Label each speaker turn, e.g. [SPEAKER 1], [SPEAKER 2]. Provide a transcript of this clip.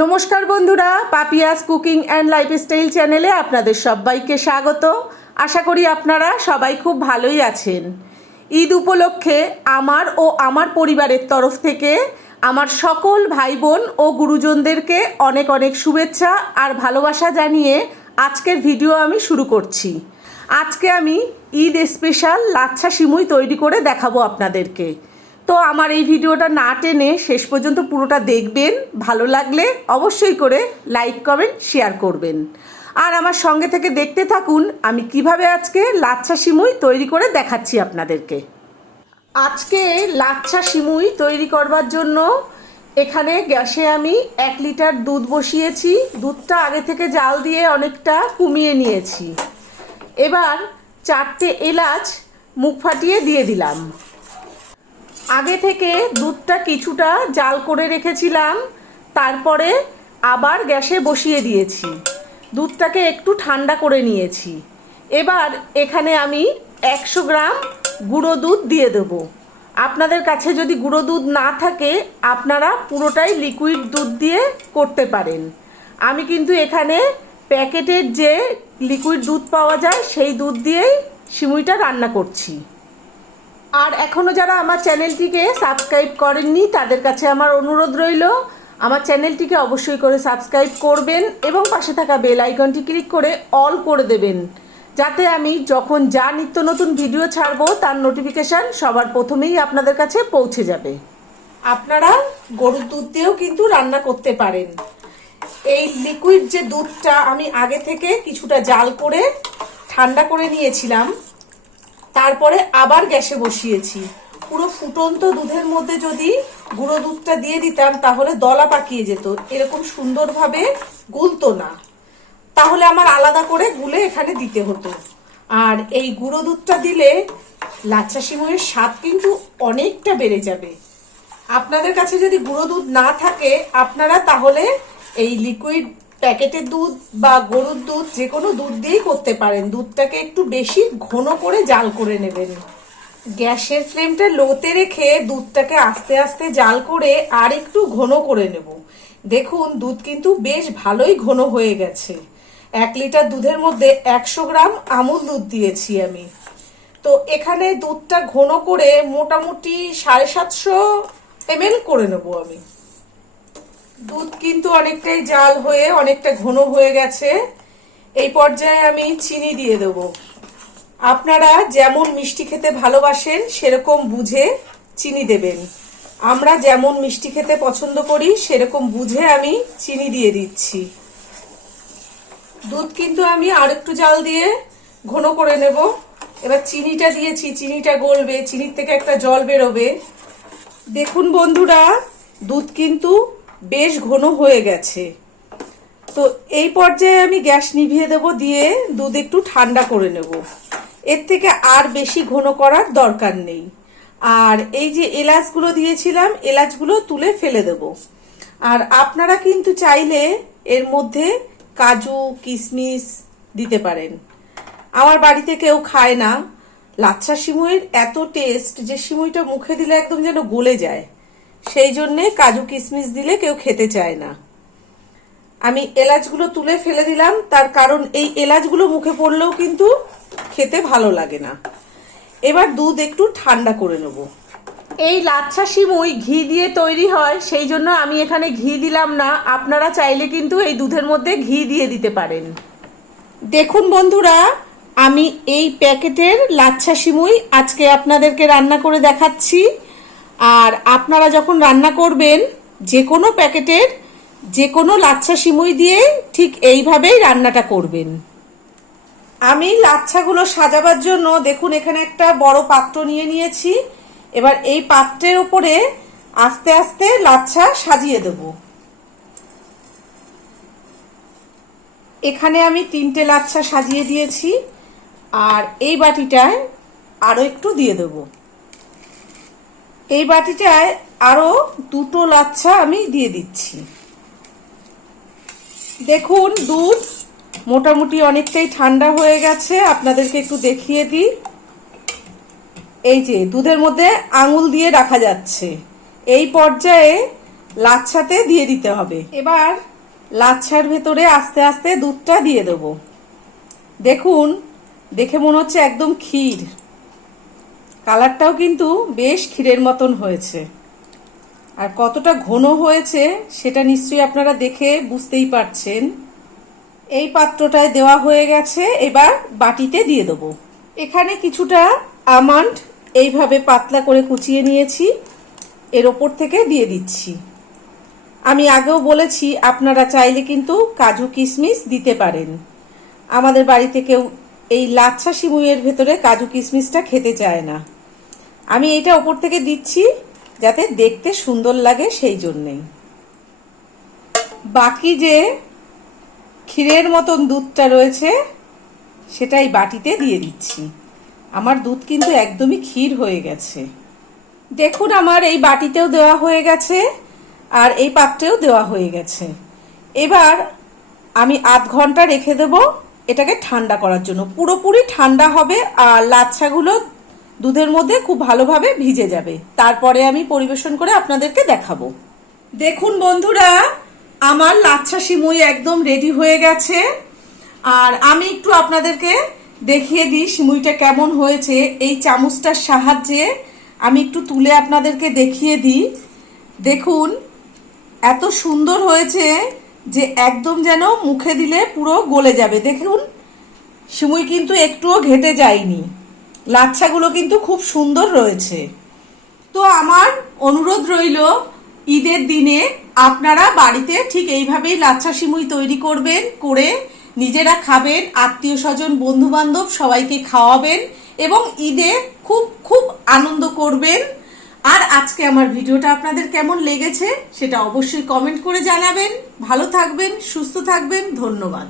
[SPEAKER 1] নমস্কার বন্ধুরা, Papiya's cooking and lifestyle চ্যানেলে আপনাদের সবাইকে স্বাগত। আশা করি আপনারা সবাই খুব ভালোই আছেন। ঈদ উপলক্ষে আমার ও আমার পরিবারের তরফ থেকে আমার সকল ভাই বোন ও গুরুজনদেরকে অনেক অনেক শুভেচ্ছা আর ভালোবাসা জানিয়ে আজকের ভিডিও আমি শুরু করছি। আজকে আমি ঈদ স্পেশাল লাচ্ছা সিমুই তৈরি করে দেখাবো আপনাদেরকে। তো আমার এই ভিডিওটা না টেনে শেষ পর্যন্ত পুরোটা দেখবেন, ভালো লাগলে অবশ্যই করে লাইক, কমেন্ট, শেয়ার করবেন। আর আমার সঙ্গে থেকে দেখতে থাকুন, আমি কীভাবে আজকে লাচ্ছা সিমুই তৈরি করে দেখাচ্ছি আপনাদেরকে। আজকে লাচ্ছা সিমুই তৈরি করবার জন্য এখানে গ্যাসে আমি এক লিটার দুধ বসিয়েছি, দুধটা আগে থেকে জাল দিয়ে অনেকটা কমিয়ে নিয়েছি। এবার চারটে এলাচ মুখ ফাটিয়ে দিয়ে দিলাম। আগে থেকে দুধটা কিছুটা জাল করে রেখেছিলাম, তারপরে আবার গ্যাসে বসিয়ে দিয়েছি। দুধটাকে একটু ঠান্ডা করে নিয়েছি। এবার এখানে আমি একশো গ্রাম গুঁড়ো দুধ দিয়ে দেবো। আপনাদের কাছে যদি গুঁড়ো দুধ না থাকে, আপনারা পুরোটাই লিকুইড দুধ দিয়ে করতে পারেন। আমি কিন্তু এখানে প্যাকেটের যে লিকুইড দুধ পাওয়া যায়, সেই দুধ দিয়েই সিমুইটা রান্না করছি। আর এখনও যারা আমার চ্যানেলটিকে সাবস্ক্রাইব করেননি, তাদের কাছে আমার অনুরোধ রইল, আমার চ্যানেলটিকে অবশ্যই করে সাবস্ক্রাইব করবেন এবং পাশে থাকা বেল আইকনটি ক্লিক করে অল করে দেবেন, যাতে আমি যখন যা নিত্য নতুন ভিডিও ছাড়বো, তার নোটিফিকেশান সবার প্রথমেই আপনাদের কাছে পৌঁছে যাবে। আপনারা গরুর দুধ দিয়েও কিন্তু রান্না করতে পারেন। এই লিকুইড যে দুধটা আমি আগে থেকে কিছুটা জাল করে ঠান্ডা করে নিয়েছিলাম তারপরে আবার গ্যাসে বসিয়েছি। পুরো ফুটন্ত দুধের মধ্যে যদি গুঁড়ো দুধটা দিয়ে দিতাম, তাহলে দলা পাকিয়ে যেত। এরকম সুন্দরভাবে গুলতো না। তাহলে আমার আলাদা করে গুলে এখানে দিতে হতো। আর এই গুঁড়ো দুধটা দিলে লাচ্ছা সিমুয়ের স্বাদ কিন্তু অনেকটা বেড়ে যাবে। আপনাদের কাছে যদি গুঁড়ো দুধ না থাকে, আপনারা তাহলে এই লিকুইড প্যাকেটের দুধ বা গরুর দুধ, যে কোনো দুধ দিয়েই করতে পারেন। দুধটাকে একটু বেশি ঘন করে জাল করে নেবেন। গ্যাসের ফ্লেমটা লোতে রেখে দুধটাকে আস্তে আস্তে জাল করে আর একটু ঘন করে নেব। দেখুন, দুধ কিন্তু বেশ ভালোই ঘন হয়ে গেছে। এক লিটার দুধের মধ্যে একশো গ্রাম আমুল দুধ দিয়েছি আমি। তো এখানে দুধটা ঘন করে মোটামুটি সাড়ে সাতশো এমএল করে নেব আমি। দুধ কিন্তু অনেকটাই জাল হয়ে, অনেকটা ঘন হয়ে গেছে। এই পর্যায়ে আমি চিনি দিয়ে দেব। আপনারা যেমন মিষ্টি খেতে ভালোবাসেন, সেরকম বুঝে চিনি দেবেন। আমরা যেমন মিষ্টি খেতে পছন্দ করি, সেরকম বুঝে আমি চিনি দিয়ে দিচ্ছি। দুধ কিন্তু আমি আর একটু জাল দিয়ে ঘন করে নেব। এবার চিনিটা দিয়েছি, চিনিটা গলবে, চিনির থেকে একটা জল বেরোবে। দেখুন বন্ধুরা, দুধ কিন্তু বেশ ঘন হয়ে গেছে। তো এই পর্যায়ে আমি গ্যাস নিভিয়ে দেব, দিয়ে দুধ একটু ঠান্ডা করে নেব। এর থেকে আর বেশি ঘন করার দরকার নেই। আর এই যে এলাচগুলো দিয়েছিলাম, এলাচগুলো তুলে ফেলে দেব। আর আপনারা কিন্তু চাইলে এর মধ্যে কাজু কিশমিশ দিতে পারেন। আমার বাড়িতে কেউ খায় না। লাচ্ছা সিমুইয়ের এত টেস্ট যে সিমুইটা মুখে দিলে একদম যেন গলে যায়। সেই জন্যে কাজু কিশমিশ দিলে কেউ খেতে চায় না। আমি এলাচগুলো তুলে ফেলে দিলাম তার কারণ এই এলাচগুলো মুখে পড়লেও কিন্তু খেতে ভালো লাগে না। এবার দুধ একটু ঠান্ডা করে নেব। এই লাচ্ছা সিমুই ঘি দিয়ে তৈরি হয় সেই জন্য আমি এখানে ঘি দিলাম না। আপনারা চাইলে কিন্তু এই দুধের মধ্যে ঘি দিয়ে দিতে পারেন। দেখুন বন্ধুরা আমি এই প্যাকেটের লাচ্ছা সিমুই আজকে আপনাদেরকে রান্না করে দেখাচ্ছি। আর আপনারা যখন রান্না করবেন, যে কোনো প্যাকেটের, যে কোনো লাচ্ছা সিমুই দিয়ে ঠিক এইভাবেই রান্নাটা করবেন। আমি লাচ্ছাগুলো সাজাবার জন্য, দেখুন এখানে একটা বড় পাত্র নিয়ে নিয়েছি। এবার এই পাত্রের উপরে আস্তে আস্তে লাচ্ছা সাজিয়ে দেব। এখানে আমি তিনটে লাচ্ছা সাজিয়ে দিয়েছি। আর এই বাটিটায় আরও একটু দিয়ে দেবো। এই বাটিটায় আরও দুটো লাচ্ছা আমি দিয়ে দিচ্ছি। দেখুন, দুধ মোটামুটি অনেকটাই ঠান্ডা হয়ে গেছে। আপনাদেরকে একটু দেখিয়ে দিই। এই যে, দুধের মধ্যে আঙুল দিয়ে রাখা যাচ্ছে। এই পর্যায়ে লাচ্ছাতে দিয়ে দিতে হবে। এবার লাচ্ছার ভেতরে আস্তে আস্তে দুধটা দিয়ে দেবো। দেখুন, দেখে মনে হচ্ছে একদম ক্ষীর। কালারটাও কিন্তু বেশ ক্ষীরের মতন হয়েছে। আর কতটা ঘন হয়েছে সেটা নিশ্চয়ই আপনারা দেখে বুঝতেই পারছেন। এই পাত্রটায় দেওয়া হয়ে গেছে, এবার বাটিতে দিয়ে দেবো। এখানে কিছুটা আমন্ড এইভাবে পাতলা করে কুচিয়ে নিয়েছি, এর ওপর থেকে দিয়ে দিচ্ছি। আমি আগেও বলেছি, আপনারা চাইলে কিন্তু কাজু কিশমিশ দিতে পারেন। আমাদের বাড়িতে কেউ এই লাচ্ছা সিমুইয়ের ভেতরে কাজু কিশমিশটা খেতে চায় না। আমি এটা ওপর থেকে দিচ্ছি যাতে দেখতে সুন্দর লাগে সেই জন্যেই। বাকি যে ক্ষীরের মতন দুধটা রয়েছে, সেটাই বাটিতে দিয়ে দিচ্ছি। আমার দুধ কিন্তু একদমই ক্ষীর হয়ে গেছে। দেখুন, আমার এই বাটিতেও দেওয়া হয়ে গেছে আর এই পাত্রেও দেওয়া হয়ে গেছে। এবার আমি আধ ঘণ্টা রেখে দেব এটাকে ঠান্ডা করার জন্য। পুরোপুরি ঠান্ডা হবে আর লাচ্ছাগুলো দুধের মধ্যে খুব ভালোভাবে ভিজে যাবে। তারপরে আমি পরিবেশন করে আপনাদেরকে দেখাবো। দেখুন বন্ধুরা, আমার লাচ্ছা সিমুই একদম রেডি হয়ে গেছে। আর আমি একটু আপনাদেরকে দেখিয়ে দিই সিমুইটা কেমন হয়েছে। এই চামচটার সাহায্যে আমি একটু তুলে আপনাদেরকে দেখিয়ে দিই। দেখুন, এত সুন্দর হয়েছে যে একদম যেন মুখে দিলে পুরো গলে যাবে। দেখুন, সিমুই কিন্তু একটুও ঘেটে যায়নি। লাচ্ছাগুলো কিন্তু খুব সুন্দর রয়েছে। তো আমার অনুরোধ রইল, ঈদের দিনে আপনারা বাড়িতে ঠিক এইভাবেই লাচ্ছা সিমুই তৈরি করবেন, করে নিজেরা খাবেন, আত্মীয় স্বজন বন্ধু বান্ধব সবাইকে খাওয়াবেন এবং ঈদে খুব খুব আনন্দ করবেন। আর আজকে আমার ভিডিওটা আপনাদের কেমন লেগেছে সেটা অবশ্যই কমেন্ট করে জানাবেন। ভালো থাকবেন, সুস্থ থাকবেন, ধন্যবাদ।